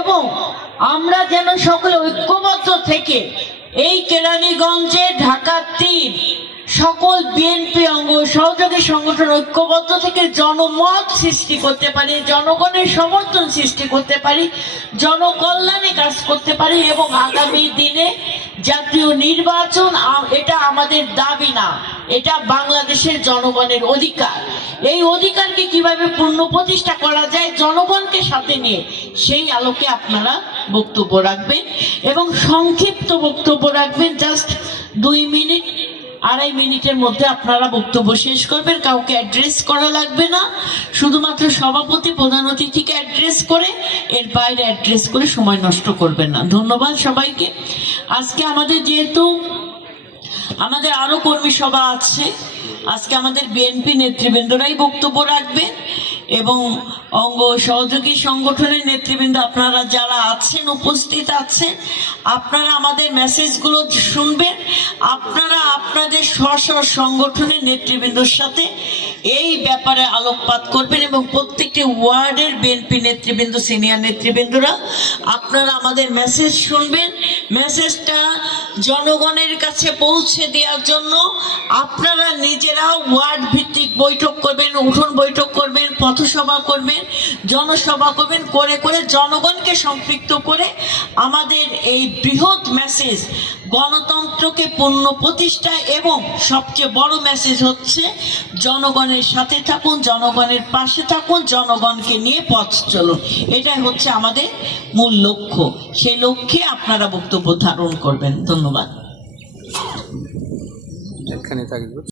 এবং আমরা যেন সকলে ঐক্যবদ্ধ থেকে এই কেরানীগঞ্জে ঢাকা ৩ সকল বিএনপি অঙ্গ সহযোগী সংগঠন ঐক্যবদ্ধ থেকে জনমত সৃষ্টি করতে পারি, জনগণের সমর্থন সৃষ্টি করতে পারি, জনকল্যাণে কাজ করতে পারি এবং আগামী দিনে জাতীয় নির্বাচন এটা আমাদের দাবি না, এটা বাংলাদেশের জনগণের অধিকার। এই অধিকারকে কিভাবে পূর্ণ প্রতিষ্ঠা করা যায় জনগণকে সাথে নিয়ে, সেই আলোকে আপনারা বক্তব্য রাখবেন এবং সংক্ষিপ্ত বক্তব্য রাখবেন। জাস্ট 2 মিনিট 2.5 মিনিটের মধ্যে আপনারা বক্তব্য শেষ করবেন। কাউকে অ্যাড্রেস করা লাগবে না, শুধুমাত্র সভাপতি প্রধান অতিথিকে অ্যাড্রেস করে, এর বাইরে অ্যাড্রেস করে সময় নষ্ট করবেন না। ধন্যবাদ সবাইকে। আজকে আমাদের যেহেতু আমাদের আরো কর্মী সভা আছে, আজকে আমাদের বিএনপি নেতৃবৃন্দরাই বক্তব্য রাখবেন এবং অঙ্গ সহযোগী সংগঠনের নেতৃবৃন্দ আপনারা যারা আছেন, উপস্থিত আছেন, আপনারা আমাদের মেসেজগুলো শুনবেন। আপনারা আপনাদের স্ব সংগঠনের নেতৃবৃন্দর সাথে এই ব্যাপারে আলোকপাত করবেন এবং প্রত্যেকটি ওয়ার্ডের বিএনপি নেতৃবৃন্দ, সিনিয়র নেতৃবৃন্দরা আপনারা আমাদের মেসেজ শুনবেন। মেসেজটা জনগণের কাছে পৌঁছে দেওয়ার জন্য আপনারা নিজেরা ওয়ার্ড ভিত্তিক বৈঠক করবেন, উঠোন বৈঠক করবেন, পথসভা করবেন, জনসভা করবেন, করে করে জনগণকে সম্পৃক্ত করে আমাদের এই বৃহৎ মেসেজ গণতন্ত্রকে পূর্ণ প্রতিষ্ঠা এবং সবচেয়ে বড় মেসেজ হচ্ছে জনগণের সাথে থাকুন, জনগণের পাশে থাকুন, জনগণকে নিয়ে পথ চলুন। এটাই হচ্ছে আমাদের মূল লক্ষ্য। সেই লক্ষ্যে আপনারা বক্তব্য ধারণ করবেন। ধন্যবাদ।